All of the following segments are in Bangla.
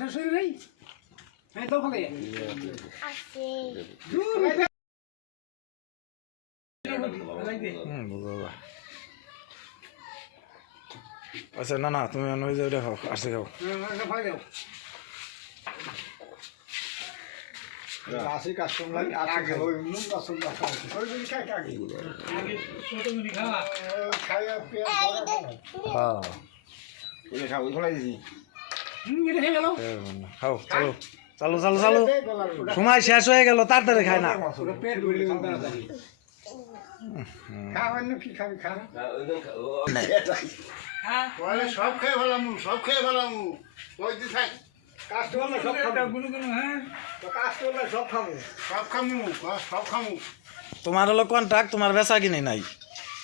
শাশুড়ি নেই হ্যাঁ তো ভালো আচ্ছা না না তুমি অন্য ওইটা খাও আসছে খাও আসি কাস্টমার আগে ওই নুন কাস্টমার ওই দিন খাই আগে ছোট মিনি খাওয়া খাইয়া পেয়ে হ্যাঁ ওই খাও ওই ফলাই দিছি এটা খেয়ে গেল খাও চালো চালো চালো চালো সময় শেষ হয়ে গেল তাড়াতাড়ি খায় না পেট ভরে তাড়াতাড়ি খাওয়ানো কি খাবি খা হ্যাঁ বলে সব খেয়ে ফেলাম সব খেয়ে ফেলাম ওই দিন খাই কাস্টমার সব খাবো গুলো গুলো হ্যাঁ কাস্টমার সব খাবো সব খামু সব খামু তোমার হলো কন্ট্রাক্ট তোমার বেচা কিনে নাই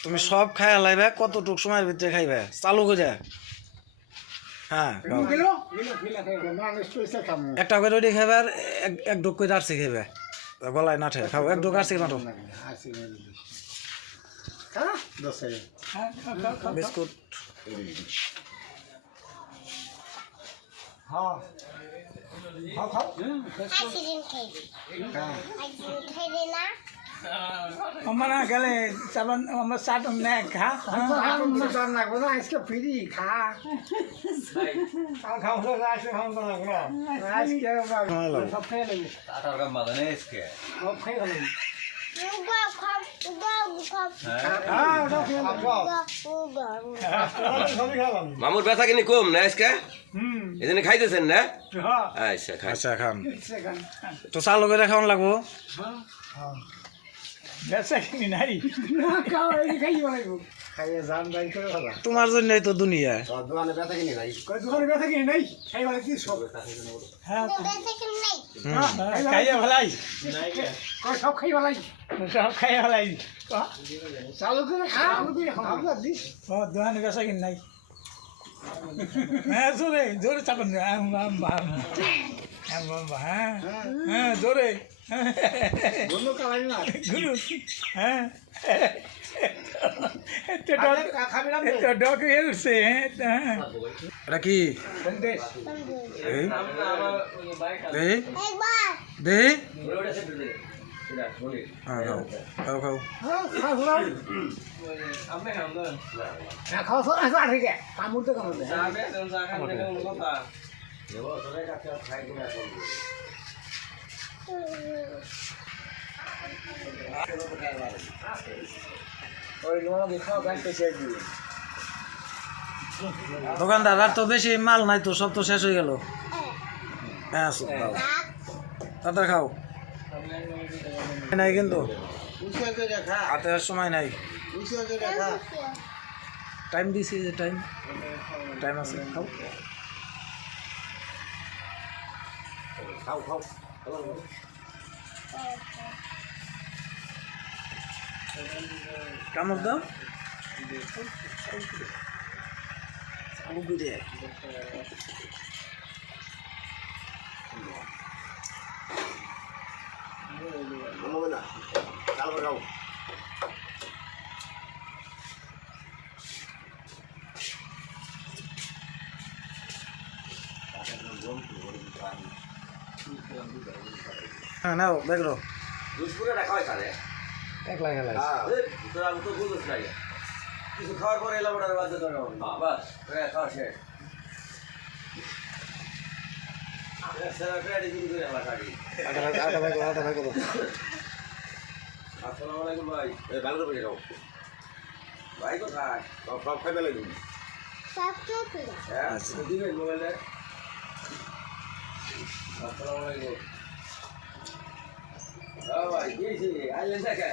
তুমি সব খাইয়া লাইবে কতটুক সময়ের ভিতরে খাইবে চালু করে হ্যাঁ খাও। গেলো মানুষ পয়সা খামু একটা করে ওইটি খাইবে আর এক ঢোক করে আরছে খাইবে গলায় না ঠেকে খাও এক ঢোক আরছে মাটো আসি হ্যাঁ দশে হ্যাঁ বিস্কুট হ্যাঁ খাও খাও আমরা গেলে চাবান আমরা চাট না খা না কোনো আজকে ফ্রি খা খাও খাও আজকে খাও না আজকে সব খেয়ে নেবো সব খেয়ে গেল মামুর ব্যথা কিনি কম না আজকে এদিনে খাইতেছেন না আচ্ছা খাই আচ্ছা খান তো চালু করে খাওয়ান লাগবো বেচা কিনি নাই খাইয়ে জান যাই করে ভালো তোমার জন্যই তো দুনিয়া দোকানে ব্যথা কিনে নাই দোকানে বেচা কিনি নাই খাই বলে কি সব হ্যাঁ খাইয়া ভালাই সব খাই ভালাই সব খাইয়া ভালাই চালু করে খা আমরা দিস ও দোকানে বেচা কিনি নাই হ্যাঁ জোরে জোরে চাপান হ্যাঁ হ্যাঁ জোরে বন্ধু কালাই না গুরু হ্যাঁ খাবি না ডক হয়ে উঠছে হ্যাঁ এটা কি সন্দেশ এই দে দে হ্যাঁ খাও খাও খাও খাওয়া খাওয়া ঠিক আছে কামড়তে কামড়তে দোকানদার আর তো বেশি মাল নাই তো সব তো শেষ হয়ে গেল হ্যাঁ খাও তাড়াতাড়ি খাও নাই কিন্তু হাতে আর সময় নাই টাইম দিছি যে টাইম টাইম আছে খাও খাও খাও কামড় দাও চালু করে হবে না চাল খাও হ্যাঁ নাও দেখো দুধপুরে রাখা হয় তাহলে একলা গেলা তোরা তো বুঝোস না কিছু খাওয়ার পরে এলাম ওটার বাদ ধরে বাস খাওয়া শেষ আসসালামু আলাইকুম ভাই ভালো করে খাও ভাই কোথায় সব খাই পেলে তুমি হ্যাঁ দিবেন মোবাইলে আসসালামু আলাইকুম ভাই গিয়েছি আইলেন দেখে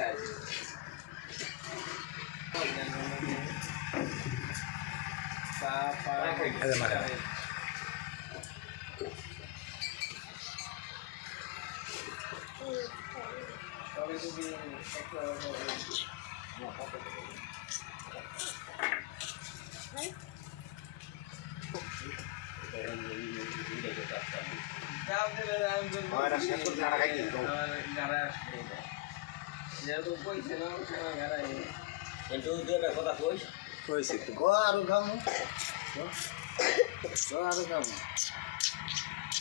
কথা কই কইছি আরো খামু আরো খামু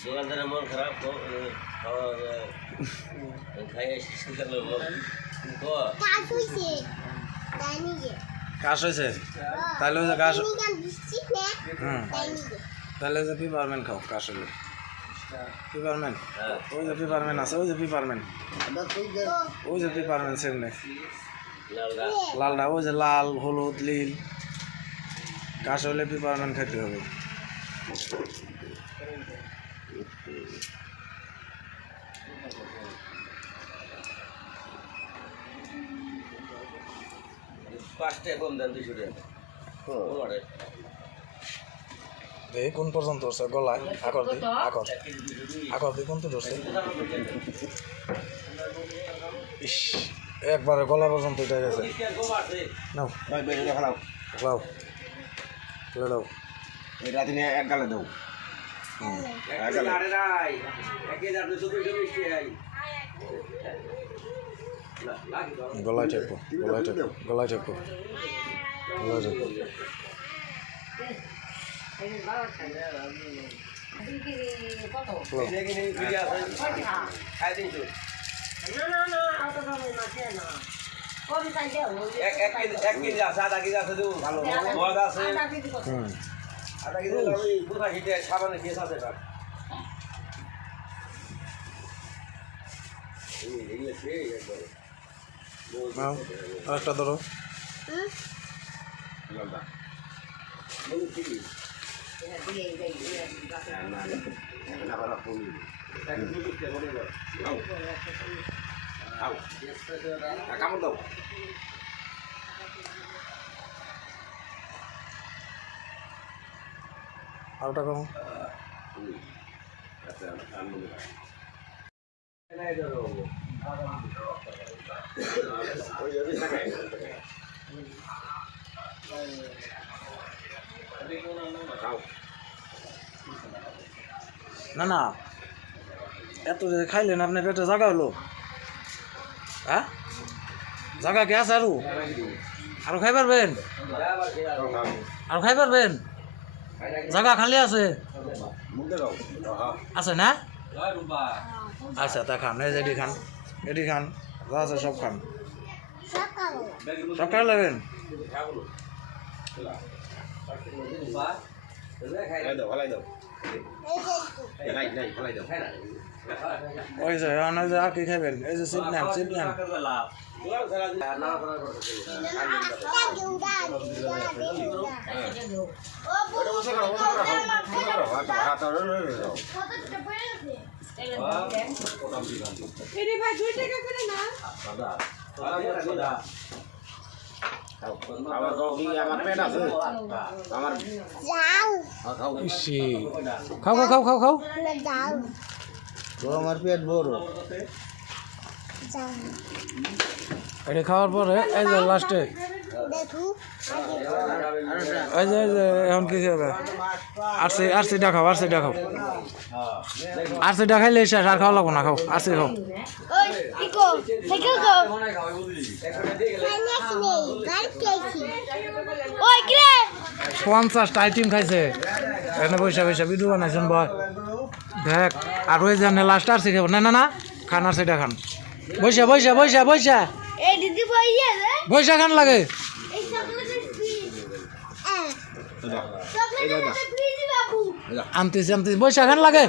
দোকানদারের মন খারাপ তো খাই কাশ হয়েছে তাহলে ওই যে কাশ তাহলে ওই যে পিপারমেন্ট খাও কাশ হলে পিপারমেন্ট ওই যে পিপারমেন্ট আছে ওই যে পিপারমেন্ট সেমনে লালটা ওই যে লাল হলুদ নীল কাশ হলে পিপারমেন্ট খেতে হবে পাঁচটা কম দেন 200 টাকা এই কোন পর্যন্ত ধরছে গলায় আকর দি আকর দি কোন তো ধরছে ইস একবারে গলা পর্যন্ত উঠে গেছে নাও লাও তুলে দাও এই রাতে নিয়ে এক গালে দাও গলায় ঠেকো গলায় ঠেকো এক কেজি আছে আধা কেজি আছে ভালো মদ আছে আধা কেজি পুরা হিটে সাবানে কেস আছে একটা ধরো কামড় দাও আরেকটা কম না না এত যে খাইলেন আপনি পেটে জায়গা হলো হ্যাঁ জায়গা কে আছে আরো খাই পারবেন জায়গা খালি আছে আছে না আচ্ছা তা খান এই যে এডি খান যা আছে সব খান সব খাই নেবেন ওই যে আর কি খাইবেন এই যে চিপ নেন আমার পেট আছে আমার খাও আমার পেট বড় এটা খাওয়ার পরে এই যে লাস্টে এই যে এখন কি খাবে আরসিটা খাও আরসিটা খাইলে শেষ আর খাওয়া লাগবো না খাও আরসি খাও 50টা আইটেম খাইছে এখানে বৈশা ভিডিও বানাইছেন বয় দেখ আর ওই জানে লাস্ট আরসি খাবো না খান আরসিটা খান বৈশা খান লাগে আনতিস বৈশা খান লাগে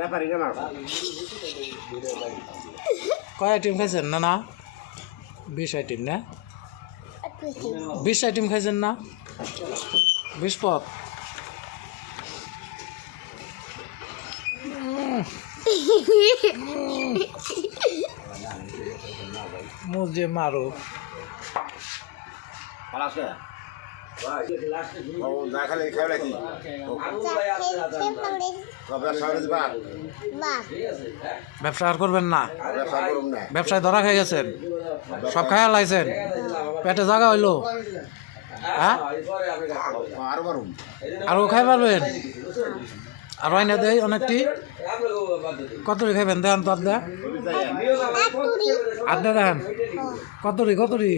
ব্যাপারী কেন কয় আইটেম খাইছেন না 20 আইটেম না 20 আইটেম খাইছেন না 20 পদ মুঝে মারো ও না খালি খাই নাকি ব্যবসা করে দিবা ব্যবসা আর করবেন না? ব্যবসা করুম না ব্যবসায় ধরা খেয়ে গেছেন, সব খাইয়া লাইছেন, পেটে জায়গা হইলো? হ্যাঁ, আরো পারুম আরো খাই পারবেন? আর আইনা দেয় অনেকটি, কতটি খাইবেন দেন তো আড্ডা, আড্ডা দেন কতটি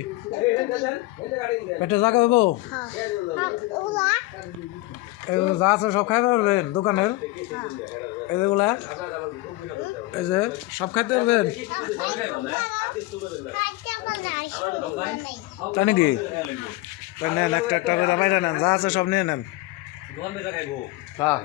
পেটে জায়গা হইব? এগুলো যা আছে সব খাইতে পারবেন দোকানের? এগুলা এই যে সব খাইতে পারবেন তাই নাকি? তাই নেন, একটা একটা করে বাইরে নেন, যা আছে সব নিয়ে নেন। হ্যাঁ।